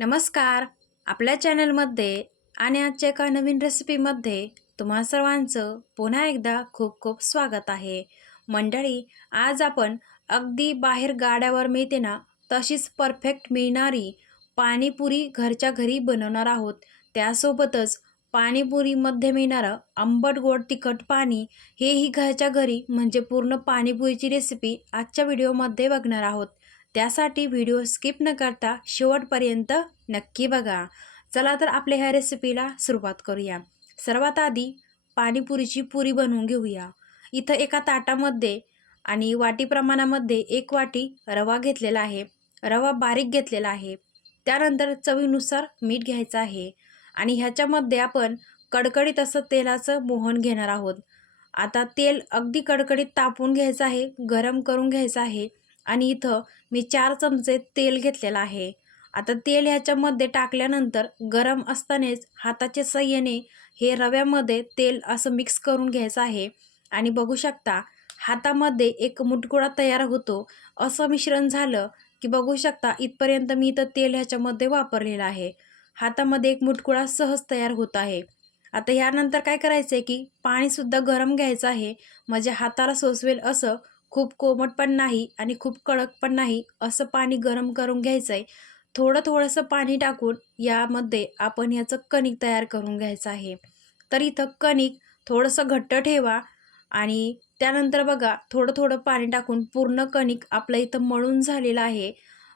नमस्कार. आपल्या चॅनलमध्ये आणि आजच्या एका नवीन रेसिपीमध्ये तुम्हा सर्वांचं पुन्हा एकदा खूप खूप स्वागत आहे. मंडळी आज आपण अगदी बाहेर गाड्यावर मिळते ना तशीच परफेक्ट मिळणारी पाणीपुरी घरच्या घरी बनवणार आहोत. त्यासोबतच पाणीपुरीमध्ये मिळणारं आंबट गोड तिखट पाणी हेही घरच्या घरी म्हणजे पूर्ण पाणीपुरीची रेसिपी आजच्या व्हिडिओमध्ये बघणार आहोत. त्यासाठी व्हिडिओ स्किप न करता शेवटपर्यंत नक्की बघा. चला तर आपल्या ह्या रेसिपीला सुरुवात करूया. सर्वात आधी पाणीपुरीची पुरी बनवून घेऊया. इथं एका ताटामध्ये आणि वाटी प्रमाणामध्ये एक वाटी रवा घेतलेला आहे. रवा बारीक घेतलेला आहे. त्यानंतर चवीनुसार मीठ घ्यायचं आहे. आणि ह्याच्यामध्ये आपण कडकडीत असं तेलाचं मोहन घेणार आहोत. आता तेल अगदी कडकडीत तापून घ्यायचं आहे गरम करून घ्यायचं आहे. आणि इथं मी चार चमचे तेल घेतलेलं आहे. आता तेल ह्याच्यामध्ये टाकल्यानंतर गरम असतानाच हाताच्या सहाय्याने हे रव्यामध्ये तेल असं मिक्स करून घ्यायचं आहे. आणि बघू शकता हातामध्ये एक मुटकुळा तयार होतो. असं मिश्रण झालं की बघू शकता इथपर्यंत मी इथं तेल ह्याच्यामध्ये वापरलेलं आहे. हातामध्ये एक मुटकुळा सहज तयार होत आहे. आता ह्यानंतर काय करायचं आहे की पाणीसुद्धा गरम घ्यायचं आहे. म्हणजे हाताला सोसवेल असं खूप कोमट पण नाही आणि खूप कडक पण नाही असं पाणी गरम करून घ्यायचं आहे थोडं थोडंसं पाणी टाकून यामध्ये आपण ह्याचं कणिक तयार करून घ्यायचं आहे. तर इथं कणिक थोडंसं घट्ट ठेवा आणि त्यानंतर बघा थोडं थोडं पाणी टाकून पूर्ण कणिक आपलं इथं मळून झालेलं आहे.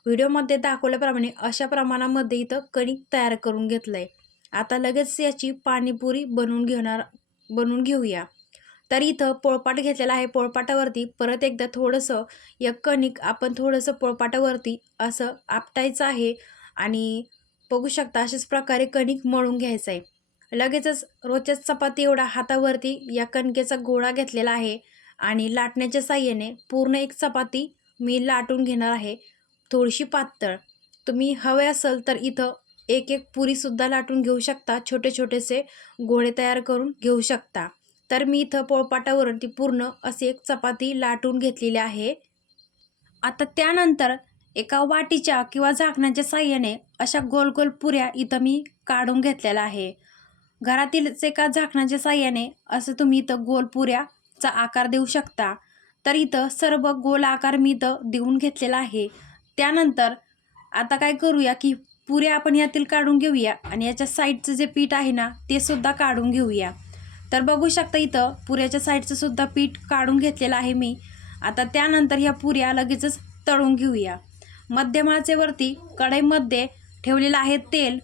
व्हिडिओमध्ये दाखवल्याप्रमाणे अशा प्रमाणामध्ये इथं कणिक तयार करून घेतलं आहे आता लगेच याची पाणीपुरी बनवून घेणार बनवून घेऊया. तर इथं पोळपाट घेतलेला आहे. पोळपाटावरती परत एकदा थोडंसं या कणिक आपण थोडंसं पोळपाटावरती असं आपटायचं आहे आणि बघू शकता अशाच प्रकारे कणिक मळून घ्यायचं आहे. लगेचच रोजच्याच चपाती एवढा हातावरती या कणकेचा गोळा घेतलेला आहे आणि लाटण्याच्या साह्याने पूर्ण एक चपाती मी लाटून घेणार आहे. थोडीशी पातळ. तुम्ही हवे असेल तर इथं एक एक पुरीसुद्धा लाटून घेऊ शकता. छोटे छोटेसे गोळे तयार करून घेऊ शकता. तर मी इथं पोळपाटावरून ती पूर्ण अशी एक चपाती लाटून घेतलेली आहे. आता त्यानंतर एका वाटीच्या किंवा झाकण्याच्या साह्याने अशा गोल गोल पुऱ्या इथं मी काढून घेतलेल्या आहे. घरातीलच एका झाकणाच्या साह्याने असं तुम्ही इथं गोल पुऱ्याचा आकार देऊ शकता. तर इथं सर्व गोल आकार मी इथं देऊन घेतलेला आहे. त्यानंतर आता काय करूया की पुऱ्या आपण यातील काढून घेऊया आणि याच्या साईडचं जे पीठ आहे ना ते सुद्धा काढून घेऊया. तर बघू शकता इथं पुऱ्याच्या साईडचं सुद्धा पीठ काढून घेतलेलं आहे मी. आता त्यानंतर ह्या पुऱ्या लगेचच तळून घेऊया. मध्यमाचेवरती कढईमध्ये ठेवलेलं आहे तेल.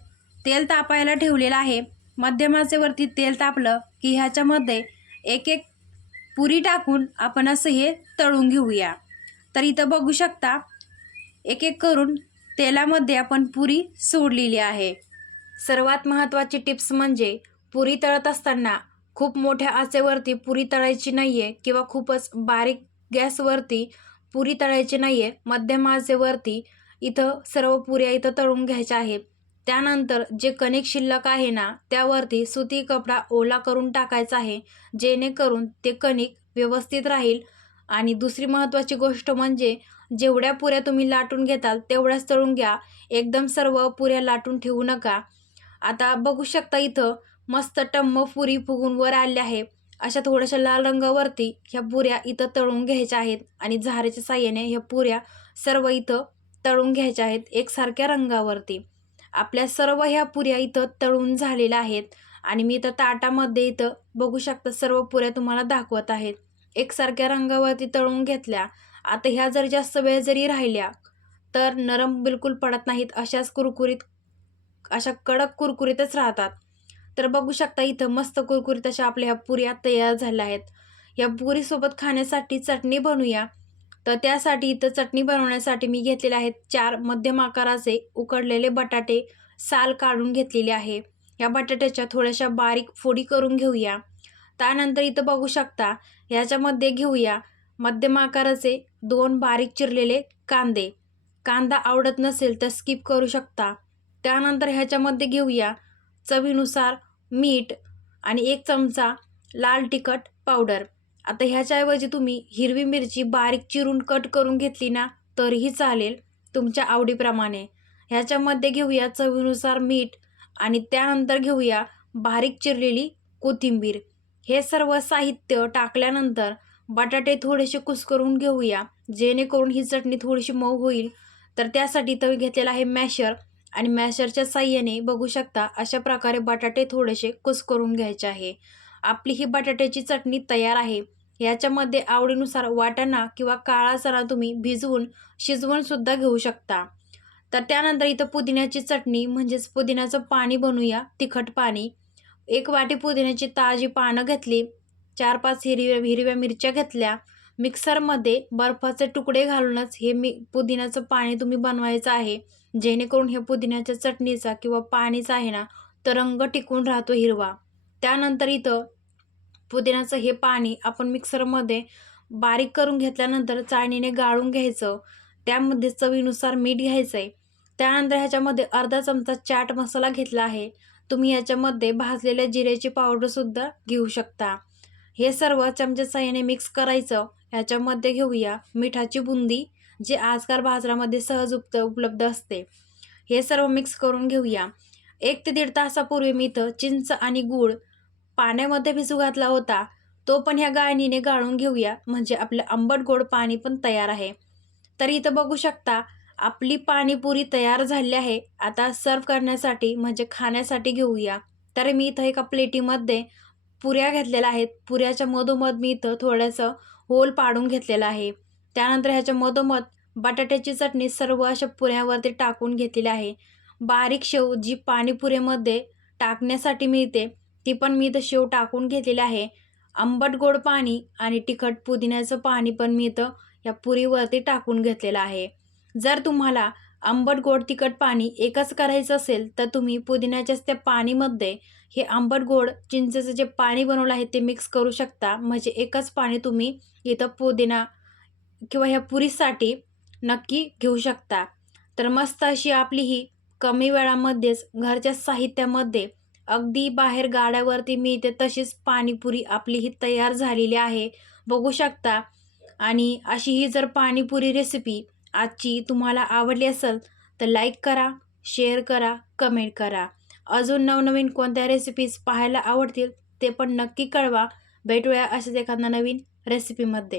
तेल तापायला ठेवलेलं आहे. मध्यमाचेवरती तेल तापलं की ह्याच्यामध्ये एक एक पुरी टाकून आपण असं हे तळून घेऊया. तर इथं बघू शकता एक एक करून तेलामध्ये आपण पुरी सोडलेली आहे. सर्वात महत्त्वाची टिप्स म्हणजे पुरी तळत असताना खूप मोठ्या आचेवरती पुरी तळायची नाही आहे किंवा खूपच बारीक गॅसवरती पुरी तळायची नाही आहे मध्यम आचेवरती इथं सर्व पुऱ्या इथं तळून घ्यायच्या आहेत. त्यानंतर जे कणिक शिल्लक आहे ना त्यावरती सुती कपडा ओला करून टाकायचा आहे जेणेकरून ते कणिक व्यवस्थित राहील. आणि दुसरी महत्त्वाची गोष्ट म्हणजे जेवढ्या पुऱ्या तुम्ही लाटून घेताल तेवढ्याच तळून घ्या. एकदम सर्व पुऱ्या लाटून ठेवू नका. आता बघू शकता इथं मस्त टम्म पुरी फुगून वर आल्या आहे. अशा थोड्याशा लाल रंगावरती ह्या पुऱ्या इथं तळून घ्यायच्या आहेत आणि झाऱ्याच्या साह्याने ह्या पुऱ्या सर्व इथं तळून घ्यायच्या आहेत एकसारख्या रंगावरती. आपल्या सर्व ह्या पुऱ्या इथं तळून झालेल्या आहेत आणि मी इथं ताटामध्ये इथं बघू शकता सर्व पुऱ्या तुम्हाला दाखवत आहेत. एकसारख्या रंगावरती तळून घेतल्या. आता ह्या जर जास्त वेळ जरी राहिल्या तर नरम बिलकुल पडत नाहीत. अशाच कुरकुरीत अशा कडक कुरकुरीतच राहतात. तर बघू शकता इथं मस्त कुरकुरीत अशा आपल्या ह्या पुऱ्या तयार झाल्या आहेत. या पुरीसोबत खाण्यासाठी चटणी बनवूया. तर त्यासाठी इथं चटणी बनवण्यासाठी मी घेतलेले आहेत चार मध्यम आकाराचे उकडलेले बटाटे साल काढून घेतलेले आहे. या बटाट्याच्या थोड्याशा बारीक फोडी करून घेऊया. त्यानंतर इथं बघू शकता ह्याच्यामध्ये घेऊया मध्यम आकाराचे दोन बारीक चिरलेले कांदे. कांदा आवडत नसेल तर स्किप करू शकता. त्यानंतर ह्याच्यामध्ये घेऊया चवीनुसार मीठ आणि एक चमचा लाल तिखट पावडर. आता ह्याच्याऐवजी तुम्ही हिरवी मिरची बारीक चिरून कट करून घेतली ना तरीही चालेल तुमच्या आवडीप्रमाणे. ह्याच्यामध्ये घेऊया चवीनुसार मीठ आणि त्यानंतर घेऊया बारीक चिरलेली कोथिंबीर. हे सर्व साहित्य टाकल्यानंतर बटाटे थोडेसे कुस्करून घेऊया जेणेकरून ही चटणी थोडीशी मऊ होईल. तर त्यासाठी तवी घेतलेला आहे मॅशर. आणि मॅशरच्या साह्याने बघू शकता अशा प्रकारे बटाटे थोडेसे कुस्करून घ्यायचे आहे. आपली ही बटाट्याची चटणी तयार आहे. याच्यामध्ये आवडीनुसार वाटाणा किंवा काळा तुम्ही भिजवून शिजवूनसुद्धा घेऊ शकता. तर त्यानंतर इथं पुदिन्याची चटणी म्हणजेच पुदिन्याचं पाणी बनवूया तिखट पाणी. एक वाटी पुदिन्याची ताजी पानं घेतली चार पाच हिरव्या हिरव्या मिरच्या घेतल्या. मिक्सरमध्ये बर्फाचे तुकडे घालूनच हे मी पुदिन्याचं पाणी तुम्ही बनवायचं आहे. जेणेकरून हे पुदिन्याच्या चटणीचा किंवा पाणीचा आहे ना तर रंग टिकून राहतो हिरवा. त्यानंतर इथं पुदिन्याचं हे पाणी आपण मिक्सरमध्ये बारीक करून घेतल्यानंतर चाळणीने गाळून घ्यायचं. त्यामध्ये चवीनुसार मीठ घ्यायचं आहे त्यानंतर ह्याच्यामध्ये अर्धा चमचा चाट मसाला घेतला आहे. तुम्ही याच्यामध्ये भाजलेल्या जिऱ्याची पावडरसुद्धा घेऊ शकता. हे सर्व चमच्या सहाय्याने मिक्स करायचं. ह्याच्यामध्ये घेऊया मिठाची बुंदी जी आजकाल बाजारामध्ये सहज उप उपलब्ध असते. हे सर्व मिक्स करून घेऊया. एक ते दीड तासापूर्वी मी इथं चिंच आणि गूळ पाण्यामध्ये भिजू घातला होता. तो पण ह्या गाळणीने गाळून घेऊया म्हणजे आपलं आंबट गोड पाणी पण तयार आहे. तर इथं बघू शकता आपली पाणीपुरी तयार झाली आहे. आता सर्व करण्यासाठी म्हणजे खाण्यासाठी घेऊया. तर मी इथं एका प्लेटीमध्ये पुऱ्या घेतलेल्या आहेत. पुऱ्याच्या मधोमध मी इथं थोडंसं होल पाडून घेतलेला आहे. त्यानंतर ह्याच्या मधोमध बटाट्याची चटणी सर्व अशा पुऱ्यावरती टाकून घेतलेली आहे. बारीक शेव जी पाणीपुरीमध्ये टाकण्यासाठी मिळते ती पण मी इथं शेव टाकून घेतलेली आहे. आंबट गोड पाणी आणि तिखट पुदिन्याचं पाणी पण मी इथं या पुरीवरती टाकून घेतलेलं आहे. जर तुम्हाला आंबट गोड तिखट पाणी एकच करायचं असेल तर तुम्ही पुदिन्याच्याच त्या पाणीमध्ये हे आंबट गोड चिंचेचं जे पाणी बनवलं आहे ते मिक्स करू शकता. म्हणजे एकच पाणी तुम्ही इथं पुदिना किंवा ह्या पुरीसाठी नक्की घेऊ शकता. तर मस्त अशी आपली ही कमी वेळामध्येच घरच्या साहित्यामध्ये अगदी बाहेर गाड्यावरती मिळते तशीच पाणीपुरी आपली ही तयार झालेली आहे. बघू शकता. आणि अशी ही जर पाणीपुरी रेसिपी आजची तुम्हाला आवडली असेल तर लाईक करा शेअर करा कमेंट करा. अजून नवनवीन कोणत्या रेसिपीज पाहायला आवडतील ते पण नक्की कळवा. भेटूया असेच एखाद्या नवीन रेसिपीमध्ये